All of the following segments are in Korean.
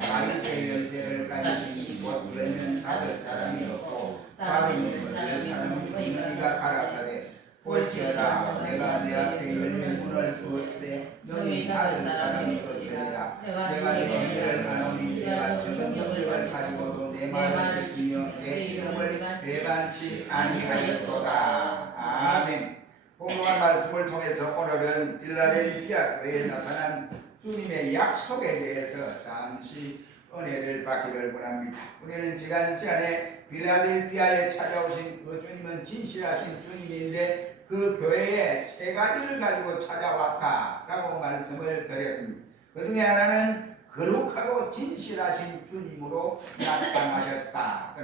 다윗의 열쇠를 가지신 곧 열면 닫을 사람이 없고 닫으면 열 사람이 없는 이가 가라사대 볼지어다 내가 내 앞에 열린 문을 두었을 때 너희 닫을 사람이 없으리라. 내가 내 일을 하노니 내가 적은 능력을 가지고도 내 말을 지키며 내 이름을 배반치 아니하였도다. 아멘. 공동한 말씀을 통해서 오늘은 빌라델피아 교회에 나타난 주님의 약속에 대해서 잠시 은혜를 받기를 원합니다. 우리는 지난 시간에 빌라델피아에 찾아오신 그 주님은 진실하신 주님인데 그 교회에 세 가지를 가지고 찾아왔다라고 말씀을 드렸습니다. 그 중에 하나는 거룩하고 진실하신 주님으로 나타나셨다.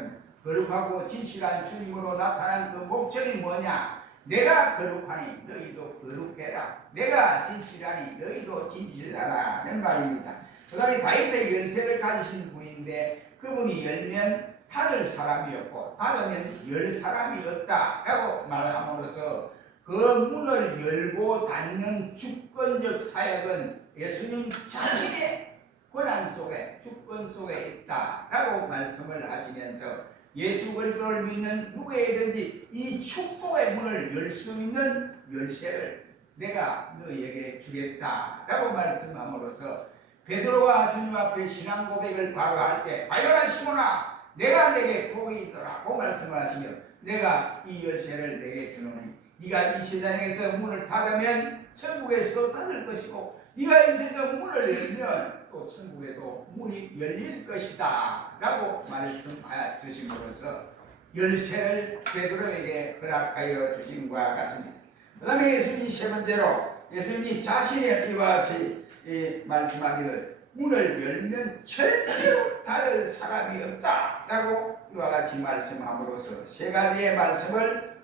거룩하고 진실한 주님으로 나타난 그 목적이 뭐냐? 내가 거룩하니 너희도 거룩해라. 내가 진실하니 너희도 진실하라는 말입니다. 그 다음에 다윗의 열쇠를 가지신 분인데 그분이 열면 닫을 사람이 없고 닫으면 열 사람이 없다라고 말함으로써 그 문을 열고 닫는 주권적 사역은 예수님 자신의 권한 속에 주권 속에 있다라고 말씀을 하시면서 예수 그리스도를 믿는 누구에게든지 이 축복의 문을 열 수 있는 열쇠를 내가 너희에게 주겠다라고 말씀함으로써 베드로가 주님 앞에 신앙 고백을 바로 할 때 바요나 시몬아 내가 내게 복이 있더라고 말씀하시며 내가 이 열쇠를 내게 주노니 네가 이 세상에서 문을 닫으면 천국에서 닫을 것이고 네가 이 세상 문을 열면 또 천국에도 문이 열릴 것이다 라고 말씀하여 주심으로써 열쇠를 베드로에게 허락하여 주신 것 같습니다. 그 다음에 예수님이 세 번째로 예수님이 자신의 이와 같이 말씀하기를 문을 열면 절대로 닫을 사람이 없다 라고 이와 같이 말씀함으로써 세 가지의 말씀을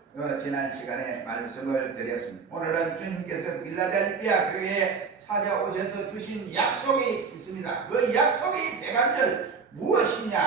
지난 시간에 말씀을 드렸습니다. 오늘은 주님께서 빌라델피아 교회에 찾아오셔서 주신 약속이 있습니다. 그 약속이 대간절 무엇이냐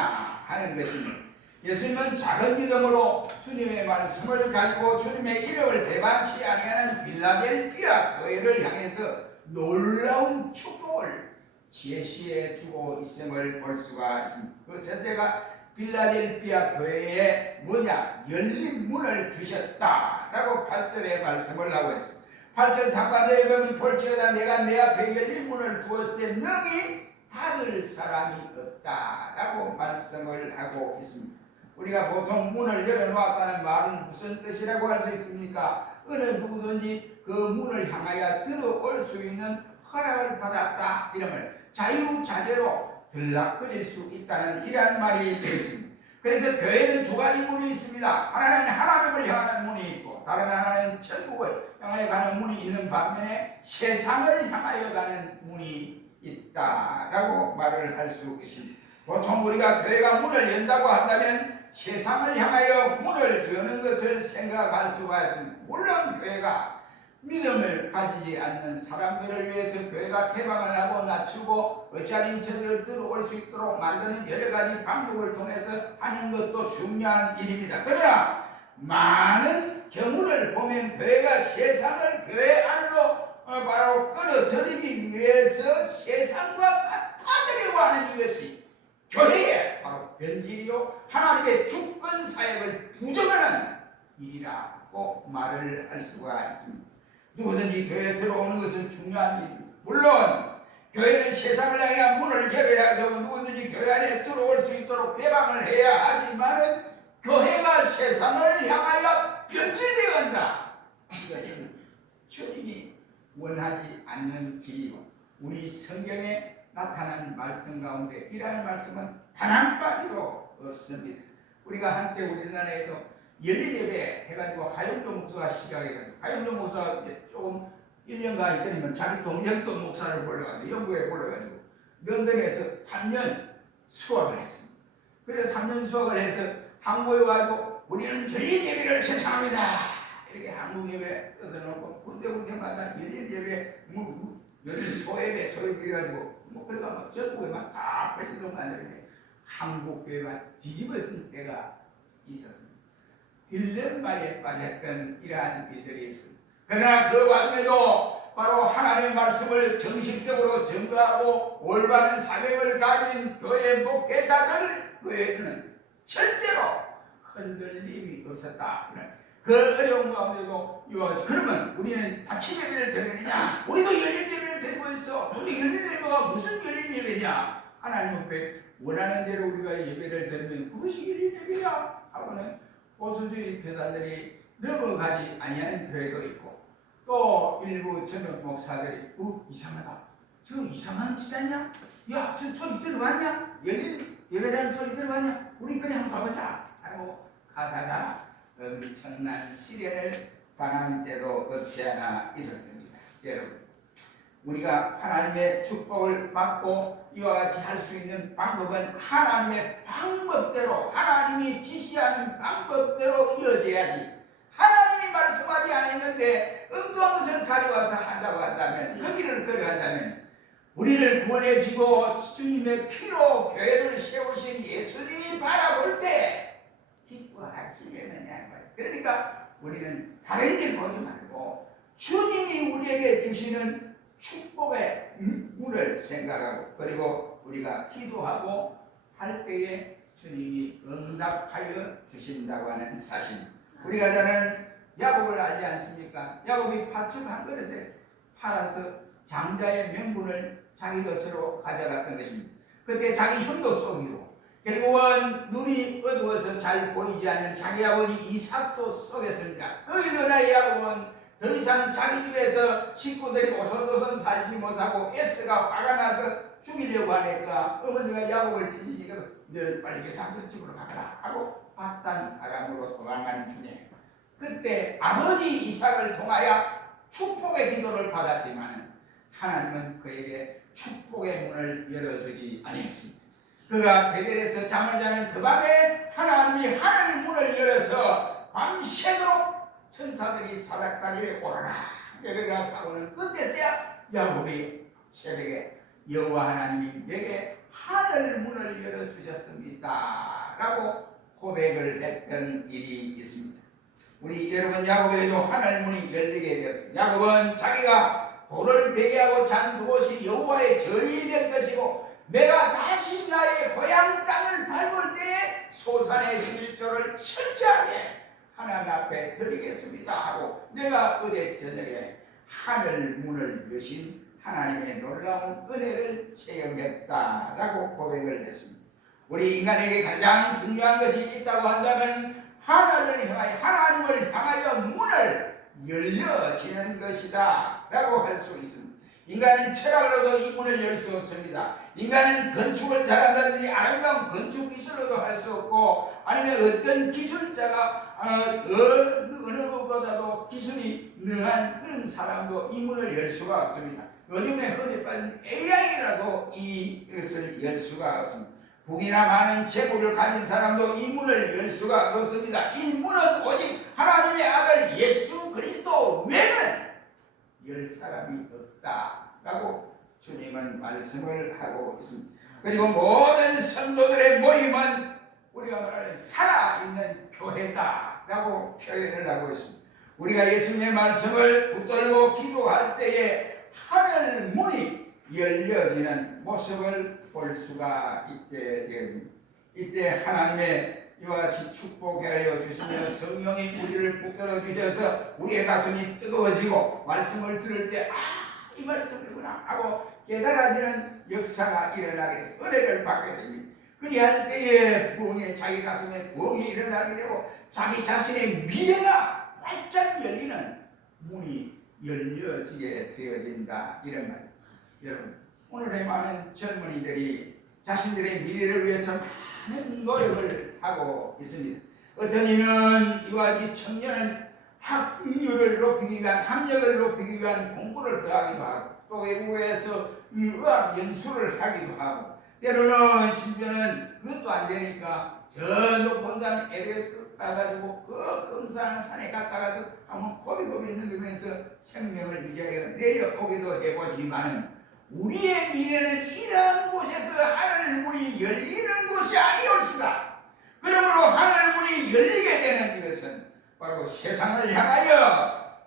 하는 것입니다. 예수님은 작은 믿음으로 주님의 말씀을 가지고 주님의 이름을 배반치 아니하는 빌라델피아 교회를 향해서 놀라운 축복을 제시해 주고 있음을 볼 수가 있습니다. 그 첫째가 빌라델피아 교회에 뭐냐? 열린 문을 주셨다라고 8절에 말씀을 하고 있습니다. 8절 상반절에 보면 볼지어다 내가 내 앞에 열린 문을 두었을 때 능히 닫을 사람이 없다라고 말씀을 하고 있습니다. 우리가 보통 문을 열어놓았다는 말은 무슨 뜻이라고 할 수 있습니까? 어느 누구든지 그 문을 향하여 들어올 수 있는 허락을 받았다 이러면 자유자재로 들락거릴 수 있다는 이런 말이 되겠습니다. 그래서 교회는 두 가지 문이 있습니다. 하나는 하나님을 향하는 문이 있고 다른 하나는 천국을 향하여 가는 문이 있는 반면에 세상을 향하여 가는 문이 있다라고 말을 할 수 있습니다. 보통 우리가 교회가 문을 연다고 한다면 세상을 향하여 문을 여는 것을 생각할 수가 있습니다. 물론 교회가 믿음을 가지지 않는 사람들을 위해서 교회가 개방을 하고 낮추고 어찌하니 저들을 들어올 수 있도록 만드는 여러 가지 방법을 통해서 하는 것도 중요한 일입니다. 그러나 많은 경우를 보면 교회가 세상을 교회 안으로 바로 끌어들이기 위해서 세상과 같아지려고 하는 이것이 교회의 바로 변질이요 하나님의 주권 사역을 부정하는 일이라고 말을 할 수가 있습니다. 누구든지 교회에 들어오는 것은 중요한 일입니다. 물론 교회는 세상을 향해 문을 열어야 되고 누구든지 교회 안에 들어올 수 있도록 개방을 해야 하지만은 교회가 세상을 향하여 변질되어 간다. 이것은 주님이 원하지 않는 길이고 우리 성경에 나타난 말씀 가운데 이러한 말씀은 단 한 가지도 없습니다. 우리가 한때 우리나라에도 열린 예배 해가지고 하용종 목사가 시작해가지고 하용종 목사가 조금 1년간 전이면 자기 동생도 목사를 불러가지고 영국에 불러가지고 런던에서 3년 수학을 했습니다. 그래서 3년 수학을 해서 한국에 와서 우리는 열린 예배를 제창합니다. 이렇게 한국 예배 뜯어놓고 군데군데마다 열린 예배 열린 소예배 이래가지고 그래가 막 전국에 막 다 펼치고 만들게 한국 교회가 뒤집어진 때가 있었습니다. 딜레마에 빠졌던 이러한 일들이 있습니다. 그러나 그 와중에도 바로 하나님의 말씀을 정식적으로 전가하고 올바른 사명을 가진 교회 목회자들은 절대로 흔들림이 없었다. 그 어려운 가운데도 그러면 우리는 닫힌 예배를 드리느냐? 우리도 열린 예배를 드리고 있어. 우리 열린 예배가 무슨 열린 예배냐? 하나님 앞에 원하는 대로 우리가 예배를 드리면 그것이 열린 예배야 하고는 보수주의 교단들이 넘어가지 아니한 교회도 있고, 또 일부 전역 목사들이 이상하다. 저 이상한 지자냐? 야, 저 소리 들어봤냐? 열린 예배라는 소리 들어봤냐? 우리 그냥 한번 가보자 하고 가다가 엄청난 시련을 당한 때도 없지 않아 있었습니다. 여러분, 우리가 하나님의 축복을 받고 이와 같이 할 수 있는 방법은 하나님의 방법대로, 하나님이 지시하는 방법대로 이어져야지. 하나님이 말씀하지 않았는데 엉뚱한 것을 가져와서 한다고 한다면, 그 길을 걸어간다면, 우리를 구원해 주고 주님의 피로 교회를 세우신 예수님이 바라볼 때 기뻐하시겠느냐. 그러니까 우리는 다른 길 보지 말고 주님이 우리에게 주시는 축복의 문을 생각하고, 그리고 우리가 기도하고 할 때에 주님이 응답하여 주신다고 하는 사실. 우리가 저는 야곱을 알지 않습니까? 야곱이 팥죽 한 그릇에 팔아서 장자의 명분을 자기 것으로 가져갔던 것입니다. 그때 자기 형도 속이고, 결국은 눈이 어두워서 잘 보이지 않는 자기 아버지 이삭도 속였습니다. 그러나 야곱은 더 이상 자기 집에서 식구들이 오손도손 살지 못하고 에스가 화가 나서 죽이려고 하니까 어머니가 야곱을 빚으니까 너 빨리 삼촌집으로 가거라 하고 파단 아람으로 도망가는 중에, 그때 아버지 이삭을 통하여 축복의 기도를 받았지만 하나님은 그에게 축복의 문을 열어주지 아니했습니다. 그가 베델에서 잠을 자는 그 밤에 하나님이 하늘 문을 열어서 밤새도록 천사들이 사닥다리에 오라라 내려라 하고는 끝에서야 야곱이 새벽에 여호와 하나님이 내게 하늘 문을 열어주셨습니다 라고 고백을 했던 일이 있습니다. 우리 여러분, 야곱에게도 하늘 문이 열리게 되었습니다. 야곱은 자기가 돌을 베개하고 잔 그곳이 여호와의 전이 될 것이고, 내가 다시 나의 고향 땅을 밟을 때에 소산의 11조를 철저하게 하나님 앞에 드리겠습니다 하고, 내가 어제 저녁에 하늘 문을 여신 하나님의 놀라운 은혜를 체험했다라고 고백을 했습니다. 우리 인간에게 가장 중요한 것이 있다고 한다면 하나님을 향하여 문을 열려지는 것이다 라고 할 수 있습니다. 인간은 철학으로도 이 문을 열 수 없습니다. 인간은 건축을 잘한다든지 아름다운 건축 기술로도 할 수 없고, 아니면 어떤 기술자가 어느 것보다도 기술이 능한 그런 사람도 이 문을 열 수가 없습니다. 요즘에 흔히 빠진 AI라도 이것을 열 수가 없습니다. 북이나 많은 재물을 가진 사람도 이 문을 열 수가 없습니다. 이 문은 오직 하나님의 아들 예수 그리스도 외에는 열 사람이 없다라고 주님은 말씀을 하고 있습니다. 그리고 모든 성도들의 모임은 우리가 말하는 살아있는 교회다라고 표현을 하고 있습니다. 우리가 예수님의 말씀을 붙들고 기도할 때에 하늘 문이 열려지는 모습을 볼 수가 있게 되었습니다. 이때 하나님의 이와 같이 축복하여 주시며 성령이 우리를 붙들어 주셔서 우리의 가슴이 뜨거워지고 말씀을 들을 때 이 말씀이구나 하고 깨달아지는 역사가 일어나게, 은혜를 받게 됩니다. 그리할 때에 자기 가슴에 부흥이 일어나게 되고 자기 자신의 미래가 활짝 열리는 문이 열려지게 되어진다, 이런 말. 여러분, 오늘의 많은 젊은이들이 자신들의 미래를 위해서 많은 노력을 하고 있습니다. 어떤 이는 이와 같이 청년은 학률을 높이기 위한, 학력을 높이기 위한 공부를 더하기도 하고, 또 외국에서 의학 연수를 하기도 하고, 때로는 심지어는 그것도 안 되니까 저 높은 산 에베레스트 가가지고 그 금산한 산에 갔다가서 한번 고비고비 누르면서 생명을 유지하여 내려오기도 해보지만, 우리의 미래는 이런 곳에서 하늘 문이 열리는 곳이 아니올시다. 그러므로 하늘 문이 열리게 되는 이것은 바로 세상을 향하여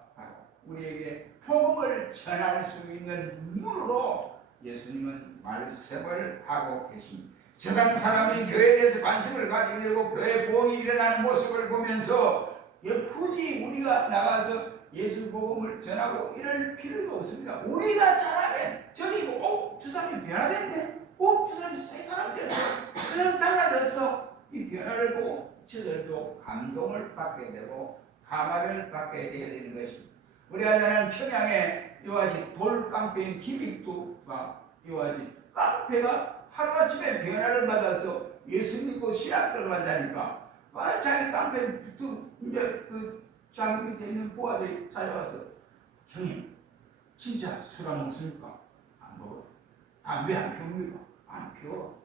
우리에게 복음을 전할 수 있는 문으로 예수님은 말씀을 하고 계십니다. 세상 사람이 교회에 대해서 관심을 가지게 되고 교회 부흥이 일어나는 모습을 보면서 굳이 우리가 나가서 예수 복음을 전하고 이럴 필요도 없습니다. 우리가 잘하면 저기 저 사람이 변화됐네, 저 사람이 새 사람 됐어, 그냥 달라졌어. 이 변화를 보고 저들도 감동을 받게 되고 감화를 받게 되는 것입니다. 우리가 자는 평양에 이와 같이 돌깡패인 김익두가 이와 같이 깡패가 하루아침에 변화를 받아서 예수 믿고 신학 들어간다니까. 자기 깡패 이제 자기 밑에 있는 부하들이 찾아와서, 형님 진짜 술 안 먹습니까? 안 먹어. 담배 안 피웁니까? 안 피워.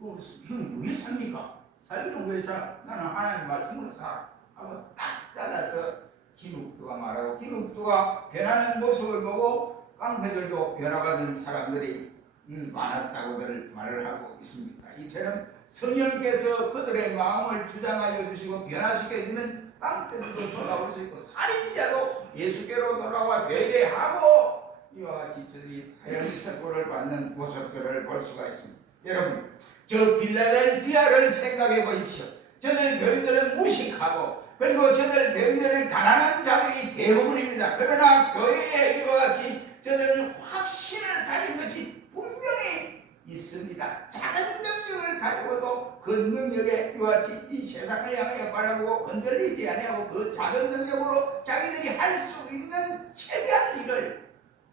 형님 왜 삽니까? 살기는 왜 사? 나는 하나님 말씀으로 살아 하고 딱 잘라서 김욱두가 말하고, 김욱두가 변하는 모습을 보고 깡패들도 변화받은 사람들이 많았다고들 말을 하고 있습니다. 이처럼 성령께서 그들의 마음을 주장하여 주시고 변화시켜주는 깡패들도 돌아올 수 있고 살인자도 예수께로 돌아와 회개하고 이와 같이 저들이 사형선고를 받는 모습들을 볼 수가 있습니다. 여러분, 저 빌라델피아를 생각해 보십시오. 저들 교인들은 무식하고 그리고 저들 교인들은 가난한 자들이 대부분입니다. 그러나 교회에 이와 같이 저들은 확신을 가진 것이 분명히 있습니다. 작은 능력을 가지고도 그 능력에 이와 같이 이 세상을 향하여 바라보고 흔들리지 아니하고 그 작은 능력으로 자기들이 할 수 있는 최대한 일을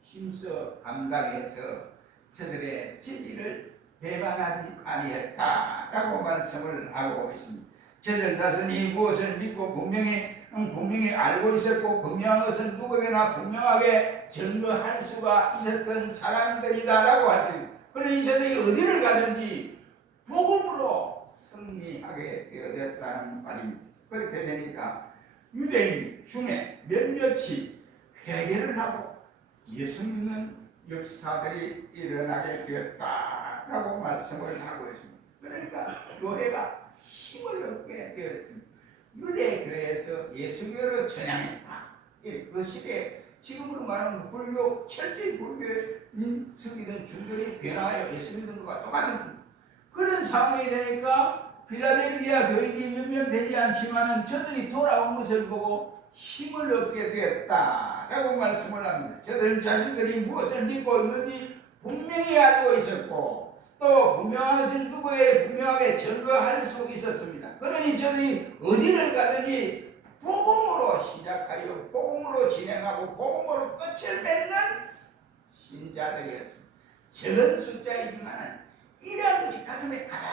힘써 감당해서 저들의 진리를 배반하지 아니했다라고 말씀을 하고 있습니다. 저들 자신이 무엇을 믿고 분명히 알고 있었고 분명한 것은 누구에게나 분명하게 증거할 수가 있었던 사람들이다라고 할 수 있습니다. 그러니 저들이 어디를 가든지 복음으로 승리하게 되어졌다는 말입니다. 그렇게 되니까 유대인 중에 몇몇이 회개를 하고 예수 믿는 역사들이 일어나게 되었다라고 말씀을 하고 있습니다. 그러니까 교회가 힘을 얻게 되었습니다. 유대교회에서 예수교를 전향했다. 그 시대에 지금으로 말하면 불교, 철저히 불교의 성기든 중들이 변화하여 예수 믿는 것과 똑같습니다. 그런 상황이 되니까 필라델피아 교인이 몇 명 되지 않지만은 저들이 돌아온 것을 보고 힘을 얻게 되었다라고 말씀을 합니다. 저들은 자신들이 무엇을 믿고 있는지 분명히 알고 있었고 또 분명한 것은 누구에 분명하게 증거할 수 있었습니다. 그러니 저들이 어디를 가든지 복음으로 시작하여 복음으로 진행하고 복음으로 끝을 맺는 신자들이었습니다. 적은 숫자이지만 이러한 것이 가슴에 가득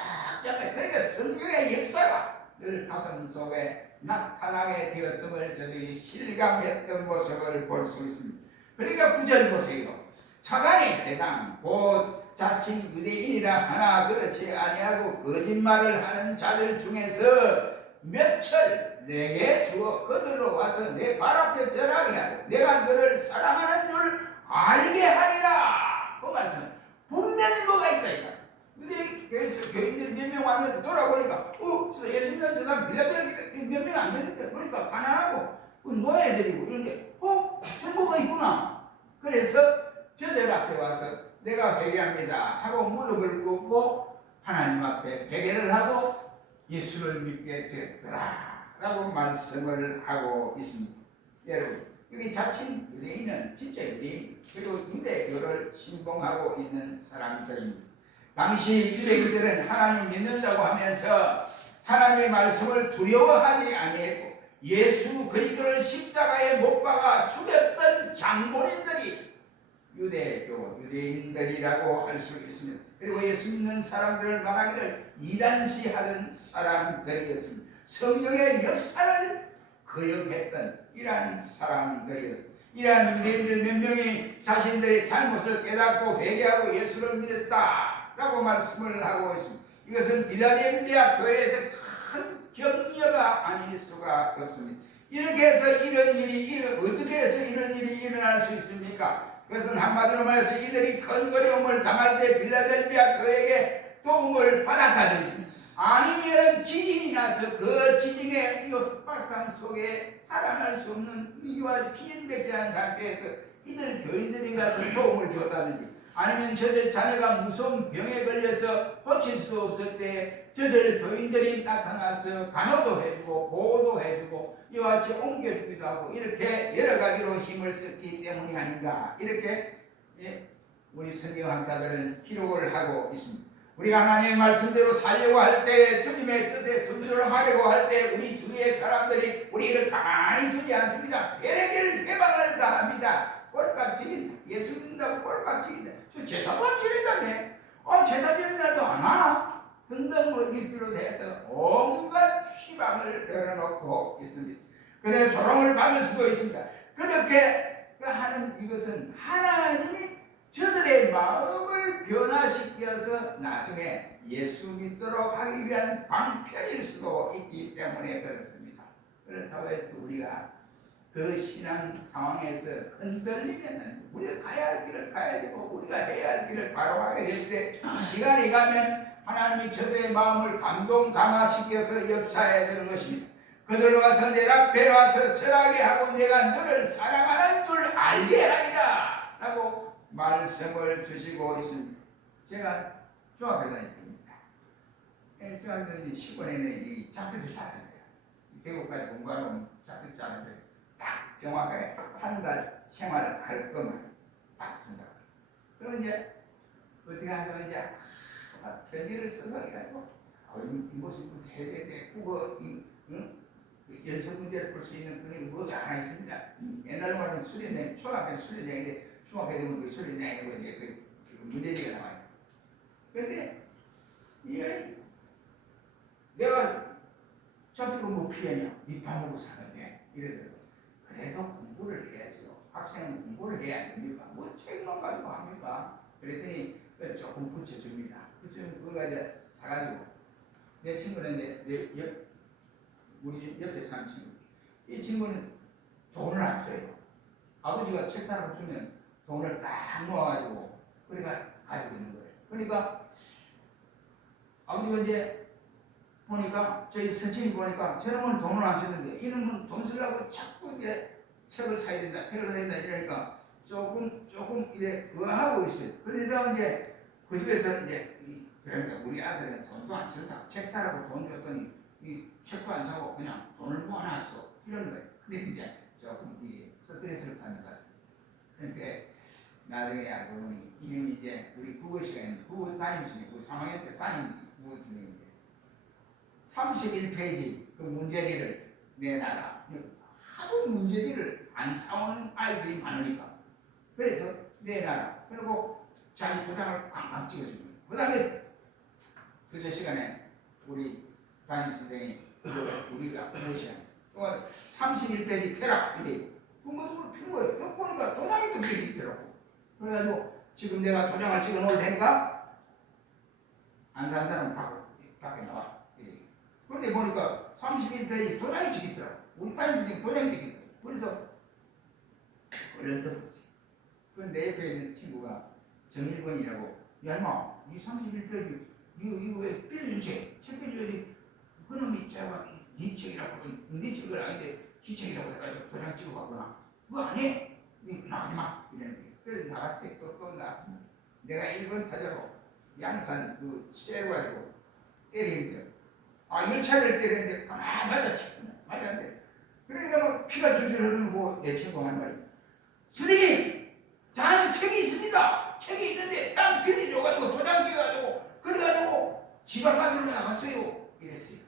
잡아요. 그러니까 성령의 역사가 늘 가슴 속에 나타나게 되었음을 저들이 실감했던 모습을 볼 수 있습니다. 그러니까 9절 보세요. 사단의 대당 곧 자칭 유대인이라 하나 그렇지 아니하고 거짓말을 하는 자들 중에서 몇철 내게 주어 그들로 와서 내 발 앞에 절하게 하고 내가 너를 사랑하는 줄 알게 하리라. 그 말씀 분명히 뭐가 있다 이거. 유대교회에서 교인들이 몇 명 왔는데 돌아보니까 예수 믿는 저 사람 빌라델피아 몇 명 안 됐는데 보니까 가난하고 노예들이고 이런데 정보가 있구나. 그래서 저들 앞에 와서 내가 회개합니다 하고 무릎을 꿇고 하나님 앞에 회개를 하고 예수를 믿게 되었더라 라고 말씀을 하고 있습니다. 여러분, 여기 자칭 유대인은 진짜 유대인 그리고 유대교를 신봉하고 있는 사람들입니다. 당시 유대인들은 하나님 믿는다고 하면서 하나님의 말씀을 두려워하지 아니했고 예수 그리스도를 십자가에 못 박아 죽였던 장본인들이 유대인들이라고 할 수 있습니다. 그리고 예수 믿는 사람들을 말하기를 이단시하던 사람들이었습니다. 성령의 역사를 거역했던 이러한 사람들이었습니다. 이러한 유대인들 몇 명이 자신들의 잘못을 깨닫고 회개하고 예수를 믿었다라고 말씀을 하고 있습니다. 이것은 빌라델피아 교회에서 큰 격려가 아닐 수가 없습니다. 이렇게 해서 어떻게 해서 이런 일이 일어날 수 있습니까? 그것은 한마디로 말해서 이들이 큰 어려움을 당할 때 빌라델피아 교회에게 도움을 받았다든지 아니면 지진이 나서 그 지진의 이 박상 속에 살아날 수 없는 이와 피인백제한 상태에서 이들 교인들이 가서 도움을 줬다든지, 아니면 저들 자녀가 무서운 병에 걸려서 고칠 수 없을 때 저들 교인들이 나타나서 간호도 해주고 보호도 해주고 이와 같이 옮겨주기도 하고, 이렇게 여러 가지로 힘을 썼기 때문이 아닌가, 이렇게 우리 성경학자들은 기록을 하고 있습니다. 우리가 하나님의 말씀대로 살려고 할 때, 주님의 뜻에 순종하려고 할 때 우리 주위의 사람들이 우리를 가만히 두지 않습니다. 별의별 해방을 다 합니다. 꼴깍지, 예수 믿는다고 꼴깍지, 저 제사도 안 지낸다며, 제사 지내는 날도 안 와, 등등 뭐 일비로 해서 온갖 희망을 열어놓고 있습니다. 그래 조롱을 받을 수도 있습니다. 그렇게 하는 이것은 하나님이 저들의 마음을 변화시켜서 나중에 예수 믿도록 하기 위한 방편일 수도 있기 때문에 그렇습니다. 그렇다고 해서 우리가 그 신앙 상황에서 흔들리면 우리가 가야 할 길을 가야 되고, 우리가 해야 할 길을 바로 하게 될 때 시간이 가면 하나님이 저들의 마음을 감동 강화시켜서 역사해야 되는 것입니다. 그들로 와서 내 앞에 와서 절하게 하고 내가 너를 사랑하는 줄 알게 하리라 라고 말씀을 주시고 있습니다. 제가 중학교 다닐 때입니다. 중학교 다닐 때 10원에 잡혀도 잘하는데요. 대구까지 공부하면 잡혀도 잘하는데 딱 정확하게 한 달 생활을 할 것만 딱 준다. 그럼 이제 어떻게 하죠? 이제 편지를 써서 해가지고 이것은 해야 되는데 국어 연습 문제를 풀 수 있는 그게 뭐가 하나 있습니다. 옛날로 말하면 수련장, 초등학교 수련장인데 중학교 되면 그 수련장에 이제 그 문제지가 나와요. 그런데 이게 내가 잡히고 뭐 피하냐, 밑밥 먹고 사는데 이러더라고. 그래도 공부를 해야죠. 학생은 공부를 해야 안 됩니까? 뭐 책만 가지고 합니까? 그랬더니 조금 붙여줍니다. 붙여주면 그걸 이제 사가지고 내 친구는 이제 우리 옆에 사는 친구, 이 친구는 돈을 안 써요. 아버지가 책 사라고 주면 돈을 딱 모아가지고 그러니까 가지고 있는 거예요. 그러니까 아버지가 이제 보니까 저희 선친이 보니까 저놈은 돈을 안 쓰는데 이놈은 돈 쓰려고 자꾸 이제 책을 사야 된다, 책을 사야 된다 이러니까 조금 이제 하고 있어요. 그러다 이제 그 집에서 이제 그러니까 우리 아들은 돈도 안 쓴다, 책 사라고 돈 줬더니 이 책도 안 사고 그냥 돈을 모아놨어 이런 거예요. 근데 이제 조금 이 스트레스를 받는 것 같습니다. 그런데 나중에 알고 보니 이놈이 이제 우리 국어 시간에 국어 담임선생님, 우리 3학년 때 담임 국어 선생님인데 31페이지 그 문제지를 내놔라. 하도 문제지를 안 사오는 아이들이 많으니까 그래서 내놔라. 그리고 자기 도장을 꽝꽝 찍어주는 거예요. 그 다음에 두저 시간에 우리 담임선생님이 우리가 국어 시간 31페이지 펴라 이래요. 그 모습으로 핀 거예요. 그 보니까 도장이 두 개가 있더라고. 그래가지고 지금 내가 도장을 찍어 놓을 테니까 안 산 사람은 밖에 나와. 그런데 보니까 31페이지 도장이 찍히더라고. 우리 담임선생님 도장이 찍히더라고. 그래서 그런 적 없어요. 그런데 내 옆에 있는 친구가 정일권이라고, 야 인마 이 31페이지 이거 왜 빌려준 책 빌려줘야지. 그놈이 제가 네 책이라고, 네 책을 아닌데 지 책이라고 해가지고 도장 찍어봤구나. 그거 안 해. 나가지 마. 이러는 거예요. 그래서 나갔어요. 또 나갔어. 내가 1번 타자로 양산 그 쎄가지고 때리는 거예요. 1차를 때렸는데 맞았는데 그러니까 막 피가 줄줄 흐르는 거 내 친구 한 말이, 선생님 자는 책이 있습니다. 책이 있는데 딱 빌려줘가지고 도장 찍어가지고 그래가지고 집 앞 밖으로 나갔어요. 이랬어요.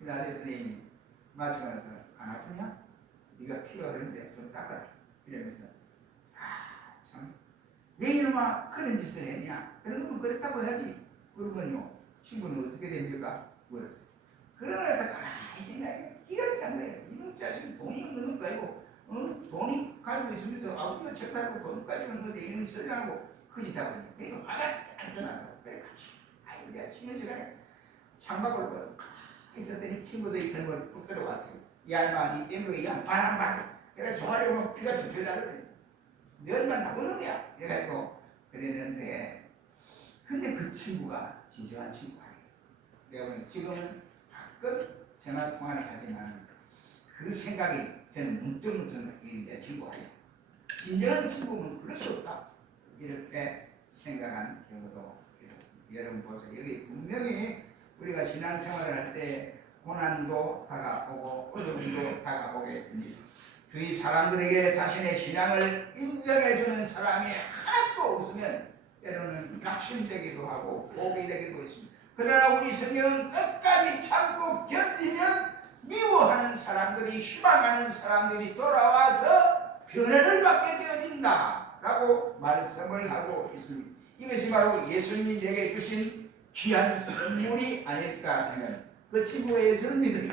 나중에 선생님이 마치면서 안 아프냐? 네가 피가 흐르는데 좀 닦아라 이러면서 참 내 이놈아 그런 짓을 했냐? 그러면 그랬다고 해야지. 그러면요 친구는 어떻게 됩니까? 그랬어요. 그러면서 가만히 생각해. 이런 장면에 이놈 자식은 돈이 없는 것도 아니고 돈이 가지고 있으면서 아버지가 책 사고 돈 가지고 있는데 이놈이 쓰려고 그 짓 하거든요. 그러니까 화가 짠 떠나서 그래 가만히 내가 쉬는 시간에 창밖을 보고 있었더니 친구들이 그런 걸 뚝 들어왔어요. 이 알마 니 때문에 이 양 안 받아. 그래 종아리 오면 피가 줄줄 나거든요. 내 얼마 나보는 거야. 이래가지고 그랬는데, 근데 그 친구가 진정한 친구 아니에요. 내가 보니 지금은 가끔 전화 통화를 하지만 그 생각이 저는 문득 내 친구 아니에요. 진정한 천국은 그럴 수 없다. 이렇게 생각한 경우도 있었습니다. 여러분 보세요. 여기 분명히 우리가 신앙생활을 할 때 고난도 다가오고 어려움도 다가오게 됩니다. 주위 사람들에게 자신의 신앙을 인정해주는 사람이 하나도 없으면 때로는 낙심되기도 하고 포기 되기도 했습니다. 그러나 우리 성경은 끝까지 참고 견디면 미워하는 사람들이, 희망하는 사람들이 돌아와서 변화를 받게 되어진다 라고 말씀을 하고 있습니다. 이것이 바로 예수님에게 주신 귀한 선물이 아닐까 생각합니다. 그 친구의 젊은이들이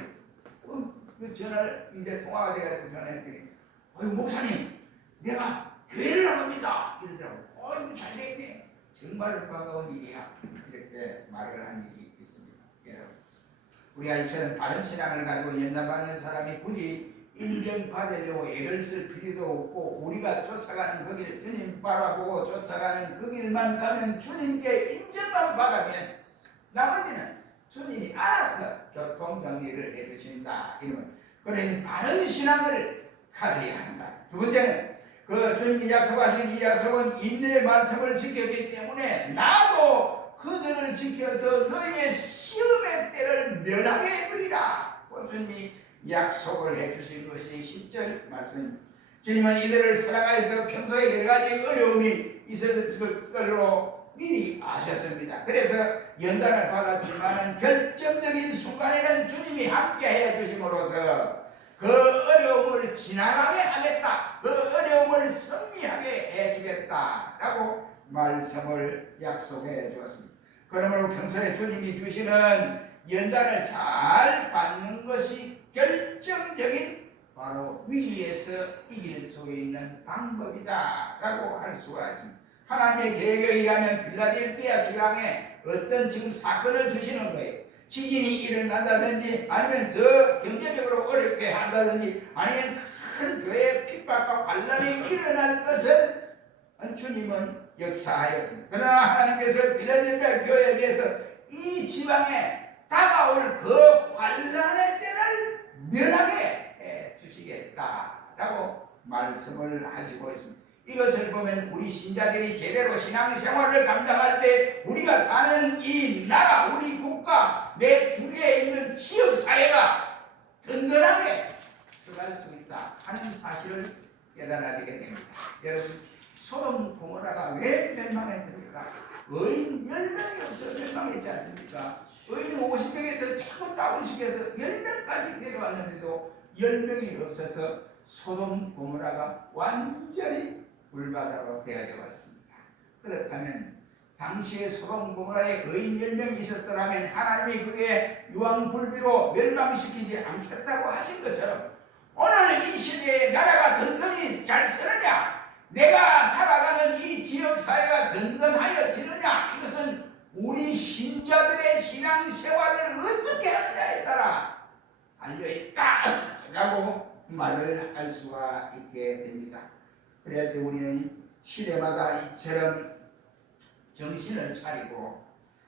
그 전화를 이제 통화가 돼가지고 전화했더니 목사님 내가 교회를 나갑니다 이러더라고. 이거 잘 됐네. 정말 반가운 일이야. 이렇게 말을 한 일이 있습니다. 여러분, 우리가 이처럼 다른 신앙을 가지고 연단받는 사람이 굳이 인정받으려고 애를 쓸 필요도 없고, 우리가 쫓아가는 그 길, 주님 바라보고 쫓아가는 그 길만 가면 주님께 인정만 받으면 나머지는 주님이 알아서 교통정리를 해주신다. 이러면 그러니 바른 신앙을 가져야 한다. 두 번째는 그 주님이 약속하신 이 약속은 인내의 말씀을 지켰기 때문에 나도 그들을 지켜서 너희의 시험의 때를 면하게 해버리라. 주님이 약속을 해주신 것이 10절 말씀입니다. 주님은 이들을 사랑하여서 평소에 여러 가지 어려움이 있었을 걸로 미리 아셨습니다. 그래서 연단을 받았지만 결정적인 순간에는 주님이 함께 해주심으로써 그 어려움을 지나가게 하겠다, 그 어려움을 승리하게 해주겠다라고 말씀을 약속해 주었습니다. 그러므로 평소에 주님이 주시는 연단을 잘 받는 것이 결정적인 바로 위기에서 이길 수 있는 방법이다 라고 할 수가 있습니다. 하나님의 계획에 의하면 필라델피아 지방에 어떤 지금 사건을 주시는 거예요. 지진이 일어난다든지 아니면 더 경제적으로 어렵게 한다든지 아니면 큰 교회 핍박과 관람이 일어날 것은 주님은 역사하였습니다. 그러나 하나님께서 필라델피아 교회에 대해서 이 지방에 다가올 그 환난의 때를 면하게 해 주시겠다라고 말씀을 하시고 있습니다. 이것을 보면 우리 신자들이 제대로 신앙생활을 감당할 때 우리가 사는 이 나라, 우리 국가, 내 주위에 있는 지역사회가 든든하게 서갈 수 있다 하는 사실을 깨달아지게 됩니다. 여러분, 소돔 고모라가 왜 멸망했습니까? 의인 10명이 없어 멸망했지 않습니까? 의인 50명에서 자꾸 다운시켜서 10명까지 내려왔는데도 10명이 없어서 소돔 고모라가 완전히 불바다로 되어져 왔습니다. 그렇다면 당시에 소돔 고모라에 의인 10명이 있었더라면 하나님이 그게 유황불비로 멸망시키지 않겠다고 하신 것처럼 오늘 이 시대에 나라가 든든히 잘 서느냐, 내가 살아가는 이 지역사회가 든든하여지느냐, 이것은 우리 신자들의 신앙생활을 어떻게 하느냐에 따라 달려있다라고 말을 할 수가 있게 됩니다. 그래야지 우리는 시대마다 이처럼 정신을 차리고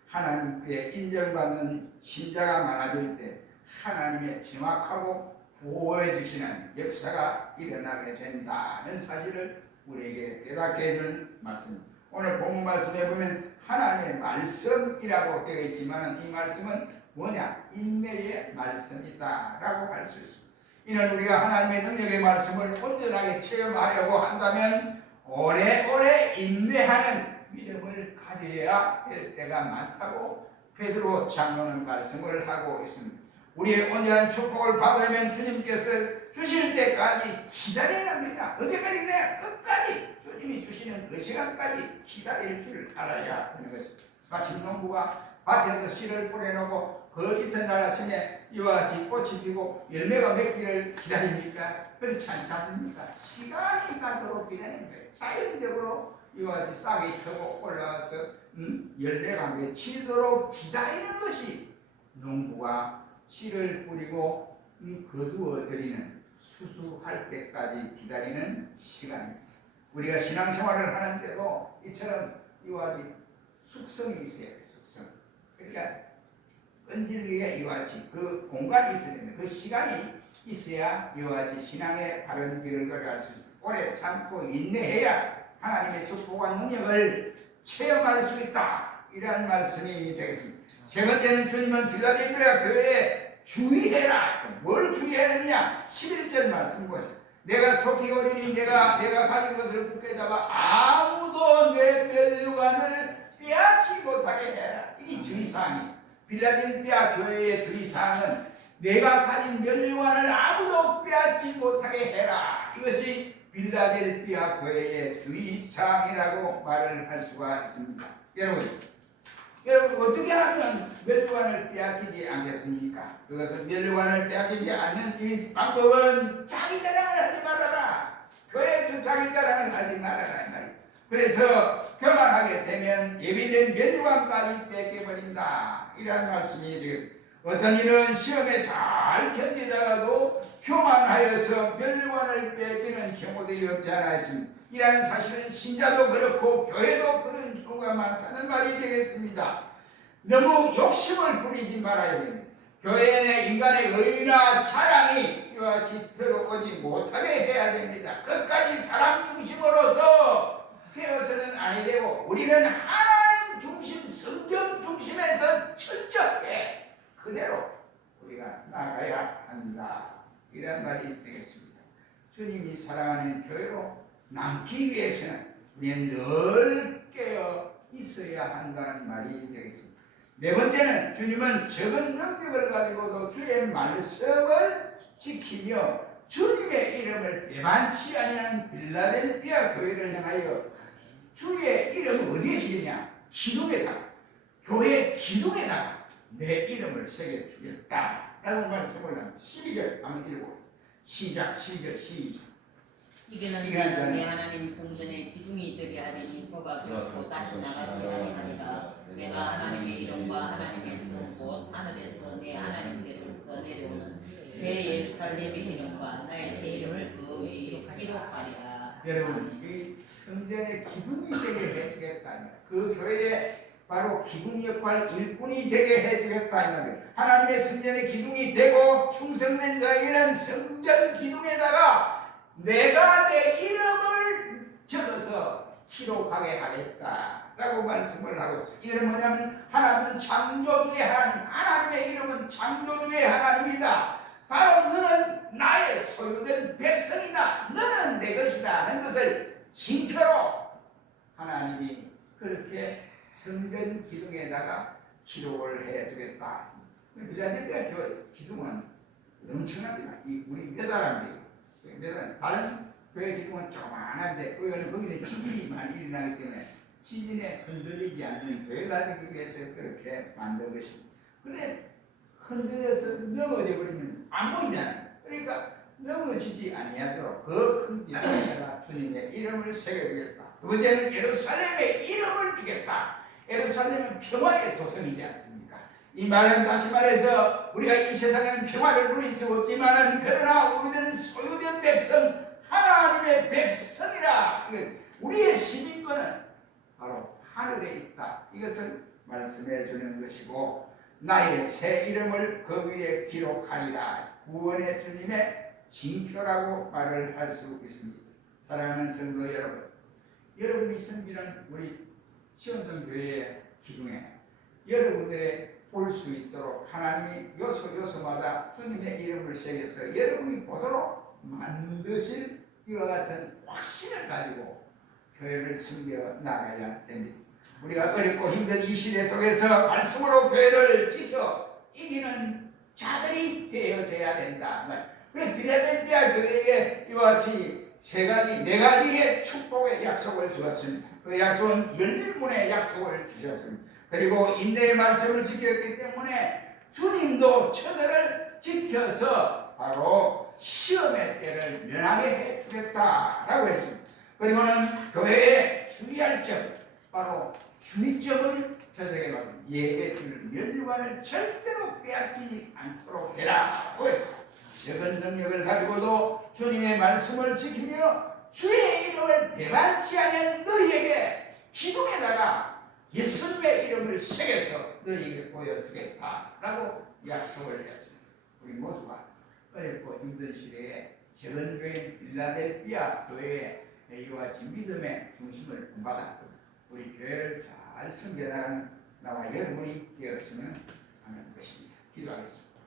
하나님께 인정받는 신자가 많아질 때 하나님의 정확하고 보호해 주시는 역사가 일어나게 된다는 사실을 우리에게 대답해 주는 말씀입니다. 오늘 본문 말씀에 보면 하나님의 말씀이라고 되어 있지만 이 말씀은 뭐냐? 인내의 말씀이다 라고 할 수 있습니다. 이는 우리가 하나님의 능력의 말씀을 온전하게 체험하려고 한다면 오래오래 인내하는 믿음을 가져야 될 때가 많다고 베드로 장로는 말씀을 하고 있습니다. 우리의 온전한 축복을 받으려면 주님께서 주실 때까지 기다려야 합니다. 언제까지 그래야? 끝까지 주님이 주시는 그 시간까지 기다릴 줄 알아야 하는 것입니다. 마침 농부가 밭에서 씨를 뿌려놓고 그 이튿날 아침에 이와 같이 꽃이 피고 열매가 맺기를 기다립니까? 그렇지 않지 않습니까? 시간이 가도록 기다리는 거예요. 자연적으로 이와 같이 싹이 펴고 올라와서 열매가 맺히도록 기다리는 것이 농부가 씨를 뿌리고 거두어 드리는 수수할 때까지 기다리는 시간입니다. 우리가 신앙생활을 하는데도 이처럼 이와 같이 숙성이 있어야 돼요. 숙성. 그러니까 끈질기게 이와 같이 그 공간이 있어야 됩니다. 그 시간이 있어야 이와 같이 신앙의 바른 길을 걸어갈 수 있습니다. 오래 참고 인내해야 하나님의 축복과 능력을 체험할 수 있다. 이러한 말씀이 되겠습니다. 세 번째는 주님은 빌라델피아 교회에 주의해라. 뭘 주의해야 하느냐? 11절 말씀 보세요. 내가 속히 오리니 내가 가진 것을 굳게 잡아 아무도 내 멸류관을 빼앗지 못하게 해라. 이게 주의사항이에요. 빌라델피아 교회의 주의사항은 내가 가진 멸류관을 아무도 빼앗지 못하게 해라. 이것이 빌라델피아 교회의 주의사항이라고 말을 할 수가 있습니다. 여러분 어떻게 하면 멸류관을 빼앗기지 않겠습니까? 그것은 멸류관을 빼앗기지 않는 이 방법은 자기 자랑을 하지 말아라. 교회에서 자기 자랑을 하지 말아라 이 말이에요. 그래서 교만하게 되면 예비된 멸류관까지 뺏겨버린다. 이런 말씀이 되겠습니다. 어떤 일은 시험에 잘 견디다가도 교만하여서 멸류관을 뺏기는 경우들이 없지 않아 있습니다. 이러한 사실은 신자도 그렇고 교회도 그런 경우가 많다는 말이 되겠습니다. 너무 욕심을 부리지 말아야 됩니다. 교회 내 인간의 의나 자랑이 이와 같이 들어오지 못하게 해야 됩니다. 끝까지 사람 중심으로서 되어서는 아니 되고 우리는 하나님 중심, 성경 중심에서 철저하게 그대로 우리가 나가야 한다. 이런 말이 되겠습니다. 주님이 사랑하는 교회로 남기 위해서는 우리는 늘 깨어 있어야 한다는 말이 되겠습니다. 네 번째는 주님은 적은 능력을 가지고도 주의 말씀을 지키며 주님의 이름을 배반치 아니하는 빌라델피아 교회를 향하여 주의 이름을 어디에 쓰겠냐? 기둥에다가, 교회 기둥에다가 내 이름을 새겨주겠다 라고 말씀을 합니다. 12절 한번 읽어보세요. 시작. 이기는 자는 내 하나님 성전의 기둥이 되게 하리니 그가 결코 다시 나가지 아니하리라. 내가 하나님의 이름과 하나님의 성 곧 하늘에서 내 하나님께로부터 내려오는 새 예루살렘의 이름과 나의 새 이름을 그 위에 기록하리라. 여러분 이 성전의 기둥이 되게 해주겠다. 그 교회의 바로 기둥 역할 일꾼이 되게 해주겠다. 이 말이에요. 하나님의 성전의 기둥이 되고 충성된 자에게는 성전 기둥에다가 내가 내 이름을 적어서 기록하게 하겠다 라고 말씀을 하고 있어요. 이는 뭐냐면 하나님은 창조주의 하나님, 하나님의 이름은 창조주의 하나님이다. 바로 너는 나의 소유된 백성이다. 너는 내 것이다 하는 것을 징표로 하나님이 그렇게 성전 기둥에다가 기록을 해두겠다. 빌라델피아 기둥은 엄청납니다. 우리 몇 사람들이 다른 교회 기둥은 조그만한데 거기는 지진이 많이 일어나기 때문에 지진에 흔들리지 않는 교회가 되기 위해서 그렇게 만든 것입니다. 그런데 흔들려서 넘어져 버리면 안 보이잖아요. 그러니까 넘어지지 아니하도록 그 큰 기둥에다가 주님의 이름을 새겨주겠다. 두 번째는 예루살렘의 이름을 주겠다. 예루살렘은 평화의 도성이지 않습니까? 이 말은 다시 말해서 우리가 이 세상에는 평화를 누릴 수 없지만은 그러나 우리는 소유된 백성, 하나님의 백성이라. 우리의 시민권은 바로 하늘에 있다. 이것을 말씀해 주는 것이고 나의 새 이름을 그 위에 기록하리라. 구원의 주님의 징표라고 말을 할 수 있습니다. 사랑하는 성도 여러분, 여러분이 섬기는 우리 시온성교회의 기둥에 여러분들의 볼 수 있도록 하나님이 요소마다 주님의 이름을 새겨서 여러분이 보도록 만드실 이와 같은 확신을 가지고 교회를 섬겨 나가야 됩니다. 우리가 어렵고 힘든 이 시대 속에서 말씀으로 교회를 지켜 이기는 자들이 되어져야 된다. 그래서 빌라델피아 교회에 이와 같이 네 가지의 축복의 약속을 주었습니다. 그 약속은 열린 문의 약속을 주셨습니다. 그리고 인내의 말씀을 지켰기 때문에 주님도 처절을 지켜서 바로 시험의 때를 면하게 해주겠다라고 했습니다. 그리고는 교회에 주의할 점, 바로 주의점을 저에게 봤습니다. 예배줄 멸류관을 절대로 빼앗기지 않도록 해라고 했습니다. 적은 능력을 가지고도 주님의 말씀을 지키며 주의 이름을 배반치 않은 너희에게 기둥에다가 예수님의 이름을 새겨서 너희에게 보여주겠다라고 약속을 했습니다. 우리 모두가 어렵고 힘든 시대에 작은 교회 필라델피아 교회에 이와 같이 믿음의 중심을 본받아 우리 교회를 잘 섬겨나가는 나와 여러분이 되었으면 하는 것입니다. 기도하겠습니다.